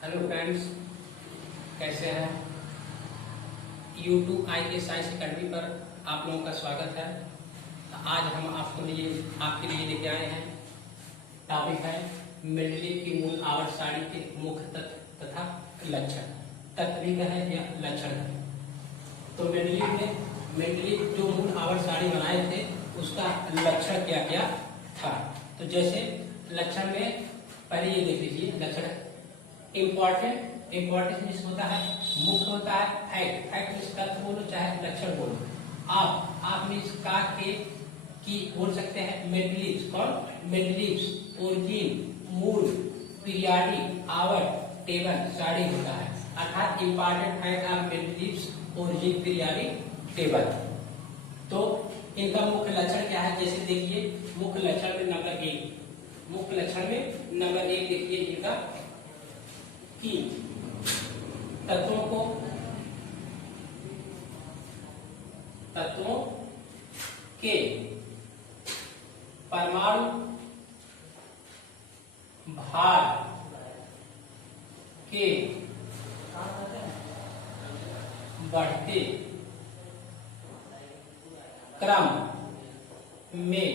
Hello friends, कैसे हैं? YouTube IK science academy पर आप लोगों का स्वागत है। आज हम आपके लिए लेके आए हैं। टॉपिक है मेंडलीव की मूल आवर्त सारणी के मुख्य तत्व तथा लक्षण। तत्व भी है या लक्षण है। तो मेंडलीव जो मूल आवर्त सारणी बनाए थे उसका लक्षण क्या क्या था। तो जैसे लक्षण में पहले ये देख लीजिए। लक्षण इम्पोर्टेंट जिस होता है, मुख्य होता है फैक्ट जिस तत्व बोलो चाहे लक्षण बोलो। आप मीन्स का के की बोल सकते हैं। मेंडलीव्स ओरिजिन मूल पीरियाडिक आवर्त टेबल सारणी होता है। अर्थात important fact of Mendeleev's origin periodic table. तो इनका मुख्य लक्षण क्या है, जैसे देखिए मुख्य लक्षण में नंबर एक देखिए इनका कि तत्वों के परमाणु भार के बढ़ते क्रम में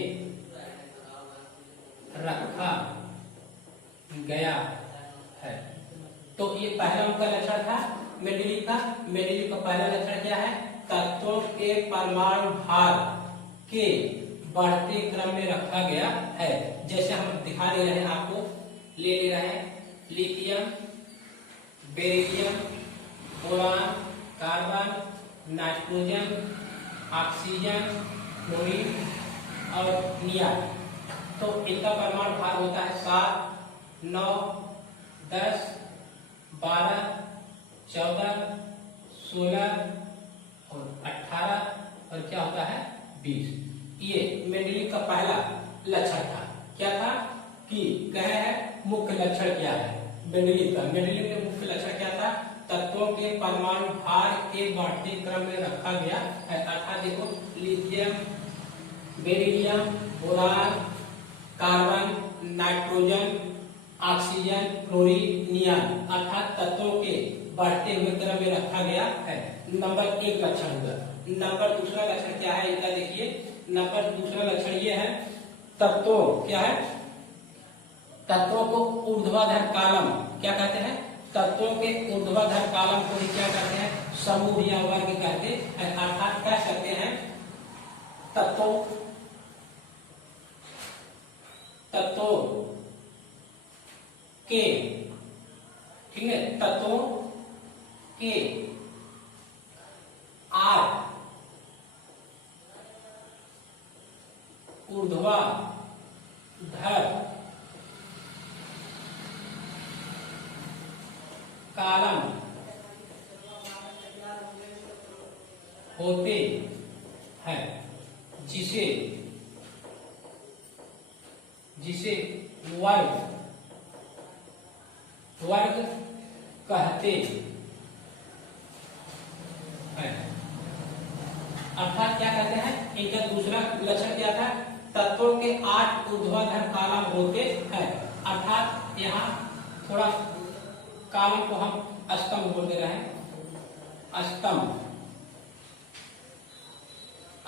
रखा गया है। तो ये पहला उनका लक्षण था मेंडलीव का। मेंडलीव का पहला लक्षण क्या है? तत्वों के परमाणु भार के बढ़ते क्रम में रखा गया है। जैसे हम दिखा ले रहे हैं, आपको ले रहे हैं lithium, beryllium, boron, carbon, nitrogen, oxygen, chlorine और नियॉन। तो इनका परमाणु भार होता है 7, 9, 10, 12, 14, 16 और 18 और क्या होता है 20। ये मेंडलीव का पहला लक्षण था। क्या था कि कह है मुख्य लक्षण क्या है मेंडलीव का। मेंडलीव के मुख्य लक्षण क्या था? तत्वों के परमाणु भार के बढ़ते क्रम में रखा गया है। अर्थात देखो lithium, beryllium, boron, carbon, nitrogen, oxygen, chlorine, neon अर्थात तत्वों के बढ़ते हुए क्रम में रखा गया है। नंबर एक लक्षण हुआ। नंबर दूसरा लक्षण क्या है इनका देखिए। नंबर दूसरा लक्षण ये है, तत्वों क्या है? तत्वों को ऊर्ध्वाधर कालम क्या कहते हैं? तत्वों के ऊर्ध्वाधर कालम को ही क्या कहते हैं? समूह या वर्ग कहते हैं। अर्थात कह सकते हैं तत्वों के, ठीक है, तत्वों के ऊर्ध्वाधर कालम होते हैं, जिसे वर्ग कहते हैं। अर्थात क्या कहते हैं? इनका दूसरा लक्षण क्या था? तत्वों के 8 ऊर्ध्वाधर कालम होते हैं। अर्थात यहाँ थोड़ा कालम को हम स्तंभ बोल दे रहे हैं।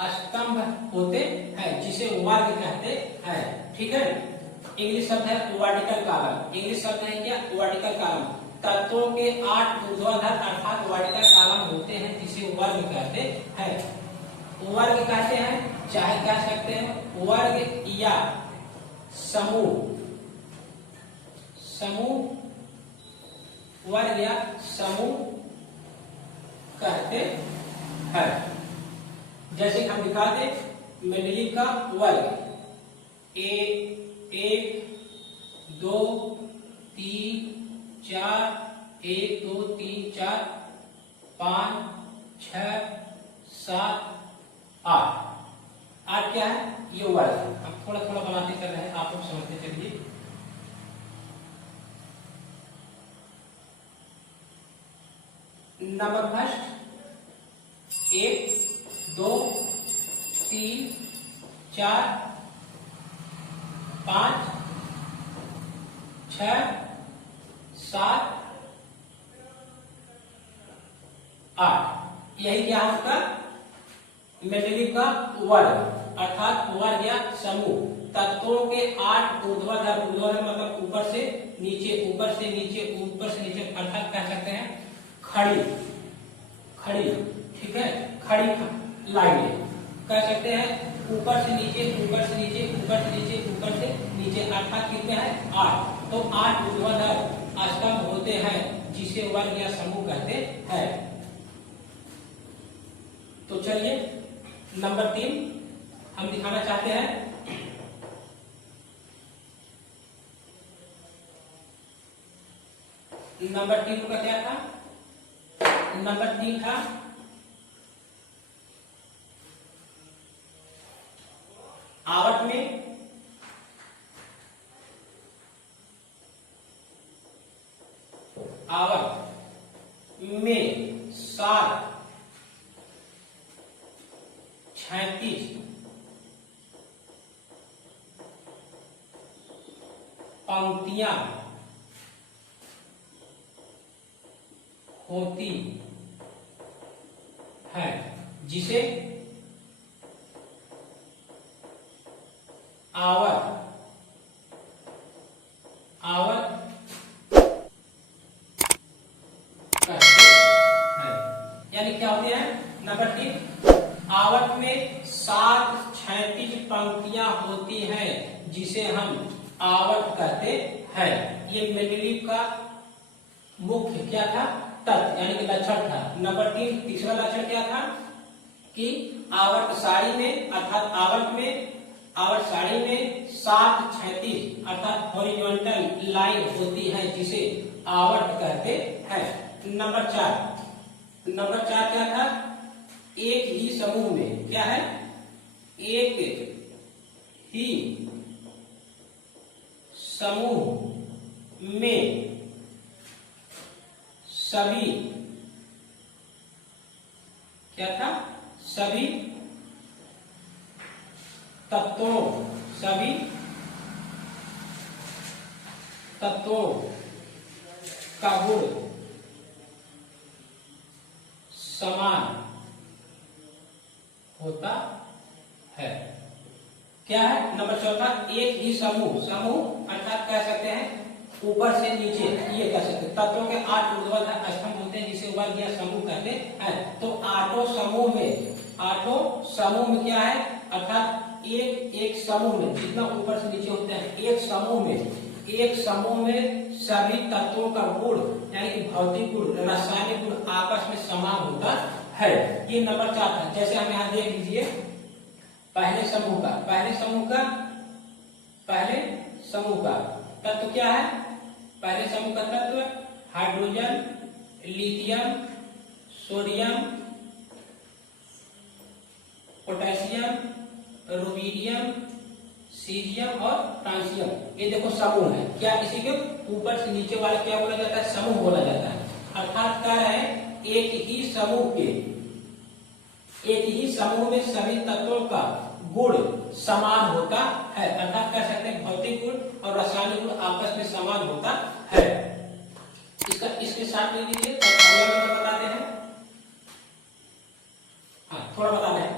स्तंभ होते हैं जिसे वर्ग कहते हैं। ठीक है। इंग्लिश शब्द है वर्टिकल कॉलम। इंग्लिश शब्द है क्या? Vertical column. तत्वों के 8 ऊर्ध्वाधर अर्थात वर्टिकल कॉलम होते हैं जिसे वर्ग कहते हैं। वर्ग कहते हैं, चाहे कह सकते हैं वर्ग या समूह। वर्ग या समूह कहते हैं। जैसे हम दिखाते मेंडलीव का वर्ग 1, 2, 3, 4, 1, 2, 3, 4, 5, 6, 7, 8 क्या है? ये वर्ग। हम थोड़ा थोड़ा बनाते कर रहे हैं, आप लोग समझते चलिए। Number first 1, 2, 3, 4, 5, 6, 7, 8। यही क्या है उसका मेंडलीव का वर्ग अर्थात वर्ग या समूह। तत्वों के 8 ऊर्ध्वाधर, ऊर्ध्वाधर मतलब ऊपर से नीचे, ऊपर से नीचे, ऊपर से नीचे, अर्थात कह सकते हैं खड़ी खड़ी, ठीक है, खड़ी लाइनें कह सकते हैं। ऊपर से नीचे, ऊपर से नीचे, ऊपर से नीचे, ऊपर से नीचे, अर्थात कितने हैं 8। तो 8 ऊर्ध्वाधर स्तंभ होते हैं जिसे वर्ग या समूह कहते हैं। तो चलिए नंबर 3 हम दिखाना चाहते हैं। नंबर 3 का क्या था? नंबर 3 था आवट में में 7 36 पंक्तियां होती है जिसे आवत कहते हैं। यानी क्या होते हैं? नंबर 3 आवत में 7 36 पंक्तियां होती हैं जिसे हम आवत कहते हैं। ये मेंडलीव का मुख्य क्या था? तत्व यानी कि लक्षण था। नंबर 3 तीसरा लक्षण क्या था कि आवर्त सारणी में अर्थात आवर्त सारणी में 7 36 अर्थात हॉरिजॉन्टल लाइन होती है जिसे आवर्त कहते हैं। नंबर 4 क्या था? एक ही समूह में, क्या है? एक ही समूह में सभी, क्या था? सभी तत्वों का गुण समान होता है। क्या है? नंबर 4 एक ही समूह अर्थात कह सकते हैं ऊपर से नीचे, ये कह सकते हैं तत्वों के 8 ऊर्ध्वाधर स्तंभ होते हैं जिसे वर्ग या समूह कहते हैं। तो आठों समूह में क्या है? अर्थात एक समूह में जितना ऊपर से नीचे होते हैं, एक समूह में सभी तत्वों का गुण यानी कि भौतिक गुण, रासायनिक गुण आपस में समान होता है। ये नंबर 4 है। जैसे हम यहाँ देख लीजिए पहले समूह का तत्व क्या है? पहले समूह का तत्व hydrogen, lithium, sodium, potassium, rubidium, cerium और ट्रांसियम। ये देखो समूह है। क्या इसी के ऊपर से नीचे वाले क्या बोला जाता है? समूह बोला जाता है। अर्थात कह रहे हैं एक ही समूह में सभी तत्वों का गुण समान होता है। अर्थात कह सकते हैं भौतिक गुण और रासायनिक गुण आपस में समान होता है। इसके साथ ले लीजिए बताते हैं। हाँ, थोड़ा बता रहे हैं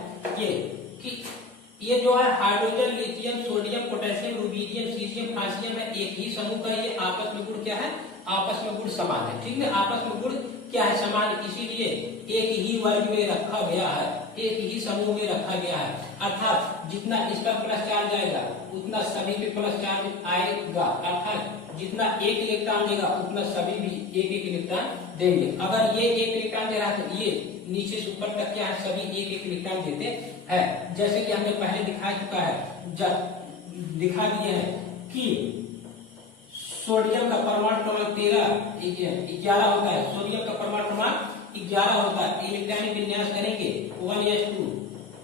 ये जो है hydrogen, lithium, sodium, potassium, rubidium, cerium, francium है। एक ही समूह का ये आपस में गुण क्या है? आपस में गुण समान है। ठीक है, आपस में गुण क्या है? समान, इसीलिए एक ही वर्ग में रखा गया है, एक ही समूह में रखा गया है। अर्थात जितना इस पर प्लस चार्ज आएगा उतना सभी पे प्लस चार्ज आएगा। अर्थात जितना एक इलेक्ट्रॉन देगा उतना सभी भी एक इलेक्ट्रॉन देंगे। अगर ये एक इलेक्ट्रॉन दे रहा है तो ये नीचे से ऊपर तक क्या है? सभी एक इलेक्ट्रॉन देते हैं। जैसे कि हमने पहले दिखा चुका है, दिखा दिए हैं कि सोडियम का परमाणु क्रमांक 11 होता है। सोडियम का परमाणु क्रमांक 11 होता है। इलेक्ट्रॉनिक विन्यास करेंगे 1s2,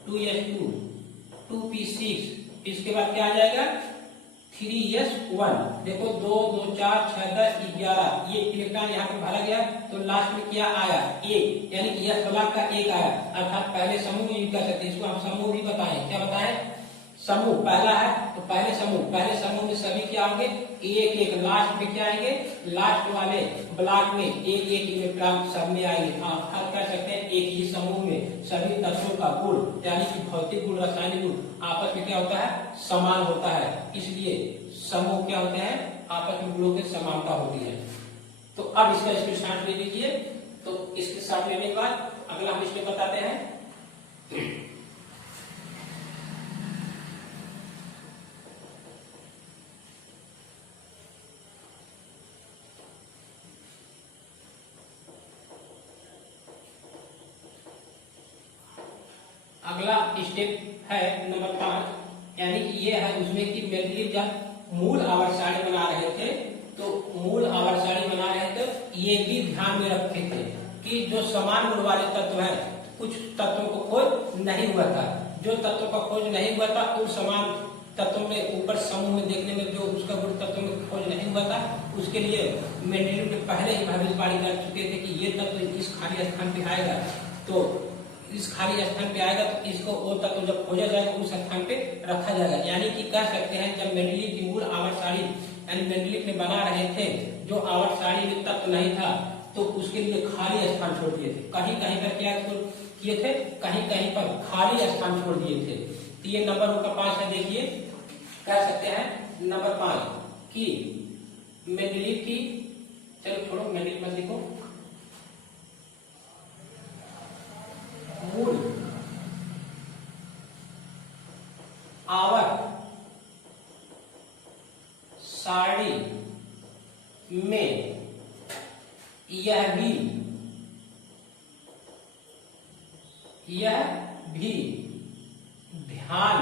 2s2, 2p6, इसके बाद क्या आ जाएगा? 3s1। देखो 2, 2, 4, 6, 10, 11 ये इलेक्ट्रॉन यहाँ पे भरा गया तो लास्ट में क्या आया? 1, यानी कि यस ब्लॉक का 1 आया। अर्थात पहले समूह यूज कर सकते हैं। इसको हम समूह भी बताएं। क्या बताएं? समूह पहला है तो पहले समूह समूह, पहले समूह में सभी क्या होंगे, एक एक, लास्ट में क्या आएंगे, लास्ट वाले ब्लॉक में एक एक इलेक्ट्रॉन सब में आएंगे। आप कह सकते हैं एक ही समूह में सभी तत्वों का गुण यानी कि भौतिक गुण, रासायनिक गुण आपस में क्या होता है, समान होता है। इसलिए समूह क्या होते हैं, आपस में गुणों की समानता होती है। तो अब इसका स्क्रीनशॉट ले लीजिए। तो इसके साथ लेने के बाद अगला हम इसमें बताते हैं। अगला स्टेप है नंबर 5, यानी कि ये है उसमें कि मेंडलीव जब मूल आवर्त सारणी बना रहे थे, तो मूल आवर्त सारणी बना रहे थे ये भी ध्यान में रखे थे कि जो समान गुण वाले तत्व है, कुछ तत्वों को खोज नहीं हुआ था। जो तत्वों का खोज नहीं हुआ था उन समान तत्वों में ऊपर समूह में देखने में जो उसका गुण तत्वों में खोज नहीं हुआ था, उसके लिए मेंडलीव ने पहले ही भविष्यवाणी कर चुके थे कि ये तत्व इस खाली स्थान पे आएगा, तो इस खाली स्थान पे आएगा तो इसको वो तत्व जब खोजा जाएगा उस स्थान पे रखा जाएगा। यानी कि कह सकते हैं जब मेंडलीव की मूल आवर्त सारणी यानी मेंडलीव ने बना रहे थे, जो आवर्त सारणी में तत्व नहीं था तो उसके लिए खाली स्थान छोड़ दिए थे। कहीं कहीं पर क्या किए थे, कहीं कहीं पर खाली स्थान छोड़ दिए थे। तो ये नंबर उनका 5 है। देखिए कह सकते हैं नंबर 5 कि मेंडलीव की, चलो छोड़ो मेंडलीव मत लिखो, मूल आवर्त सारणी में यह भी ध्यान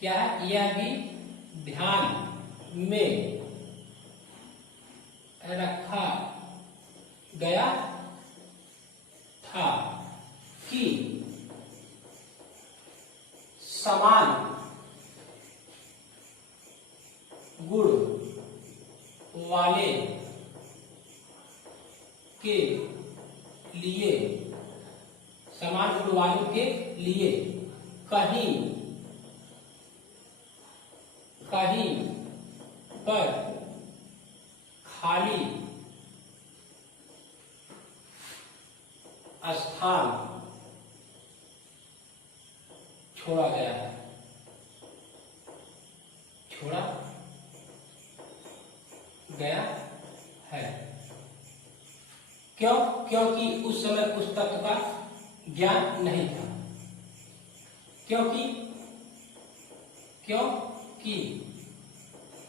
क्या है, यह भी ध्यान में रखा गया था कि समान गुण वाले के लिए, समान गुण वालों के लिए कहीं कहीं पर खाली स्थान छोड़ा गया है, छोड़ा गया है। क्यों? क्योंकि उस समय उस तत्व का ज्ञान नहीं था। क्योंकि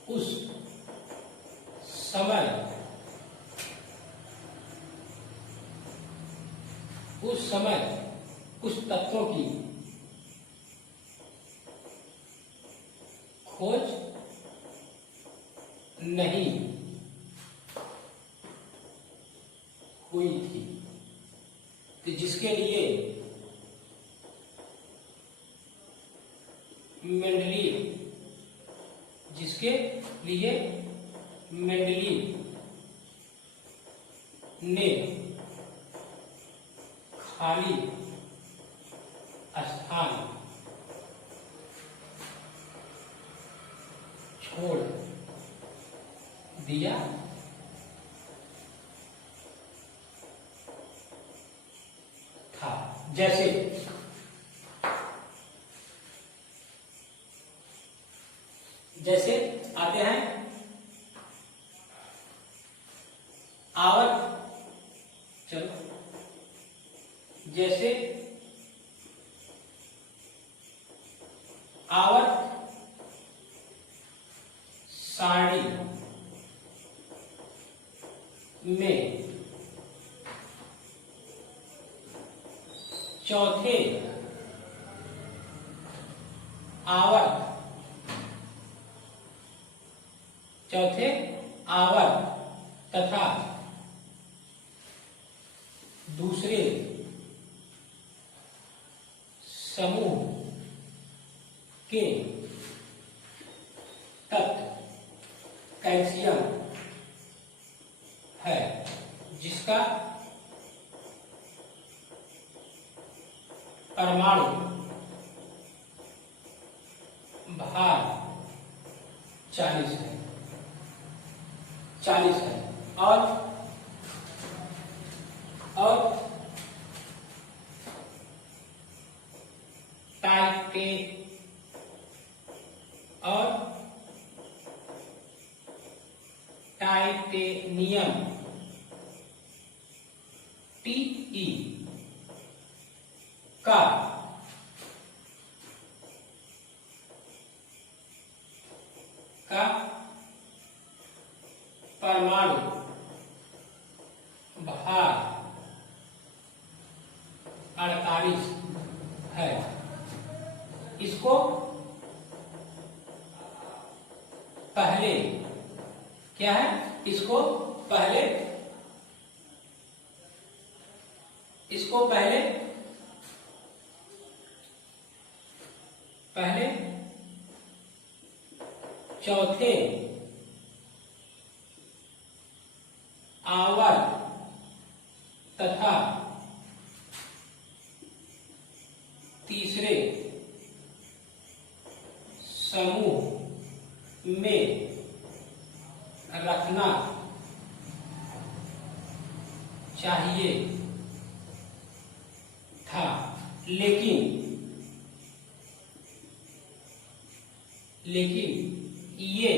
उस समय उस तत्वों की खोज नहीं हुई थी। तो जिसके लिए मेंडलीव ने खाली स्थान छोड़ दिया था। जैसे आते हैं आवर्त, चलो जैसे आवर्त सारणी में चौथे आवर्त तथा दूसरे समूह के तत्व कैल्शियम है, जिसका परमाणु भार 40 है, 40 है। और टाइटेनियम Te का परमाणु भार 48 है। इसको पहले क्या है, इसको पहले चौथे आवर्त तथा तीसरे समूह में रखना चाहिए था, लेकिन ये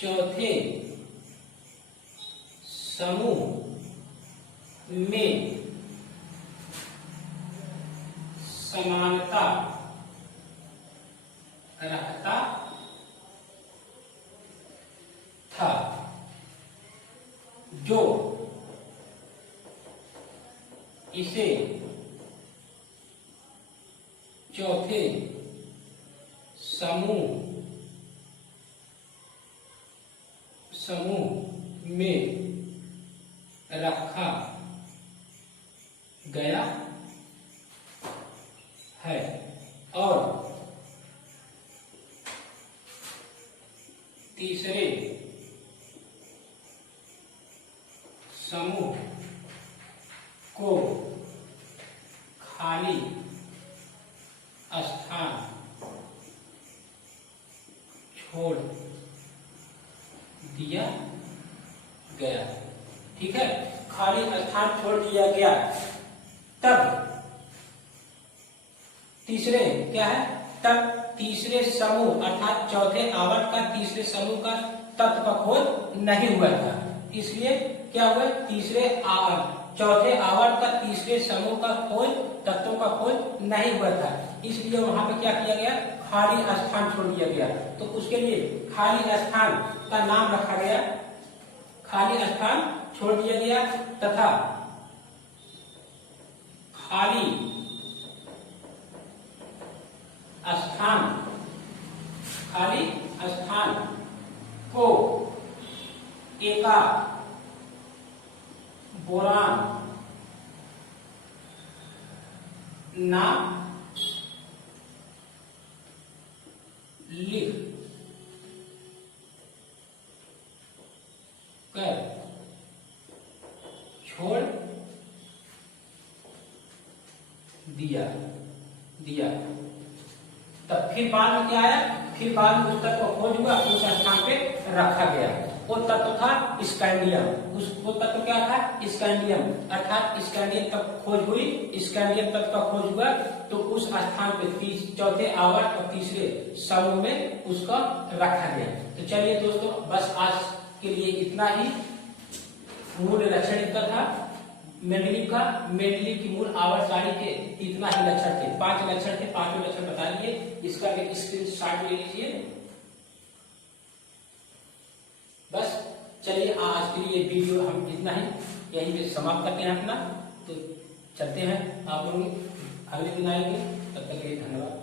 चौथे समूह में समानता रखता था, जो इसे चौथे समूह में रखा गया है और तीसरे समूह को खाली स्थान छोड़ दिया गया। ठीक है, खाली स्थान छोड़ दिया गया। तब तीसरे क्या है, तब तीसरे समूह अर्थात चौथे आवर्त का तीसरे समूह का तत्व का खोज नहीं हुआ था। इसलिए क्या हुआ, चौथे आवर्त का तीसरे समूह का खोज, तत्वों का खोज नहीं हुआ था। इसलिए वहां पे क्या किया गया, खाली स्थान छोड़ दिया गया। तो उसके लिए खाली स्थान का नाम रखा गया, खाली स्थान छोड़ दिया गया तथा खाली स्थान को एका बोरान नाम लिख कर छोड़ दिया। तब फिर बाद में क्या आया, फिर बाद में उस तत्व को खोज हुआ, उस स्थान पे रखा गया। वो तत्व था स्कैंडियम। वो तत्व क्या था, स्कैंडियम। अर्थात स्कैंडियम तक खोज हुई, स्कैंडियम तत्व का खोज हुआ, तो उस स्थान पे चौथे आवर्त और तीसरे समूह में उसका रखा गया। तो चलिए दोस्तों, बस आज के लिए इतना ही। मूल लक्षण इतना था मेंडेलीव का। मेंडेलीव की मूल आवर्त सारणी के इतना ही लक्षण थे, 5 लक्षण थे। 5 लक्षण बता दिए। इसका एक स्क्रीनशॉट ले लीजिए। बस चलिए, आज के लिए वीडियो हम इतना ही यहीं पे समाप्त करते हैं अपना। तो चलते हैं, आप लोग अगले दिन आएंगे। तब तक के लिए धन्यवाद।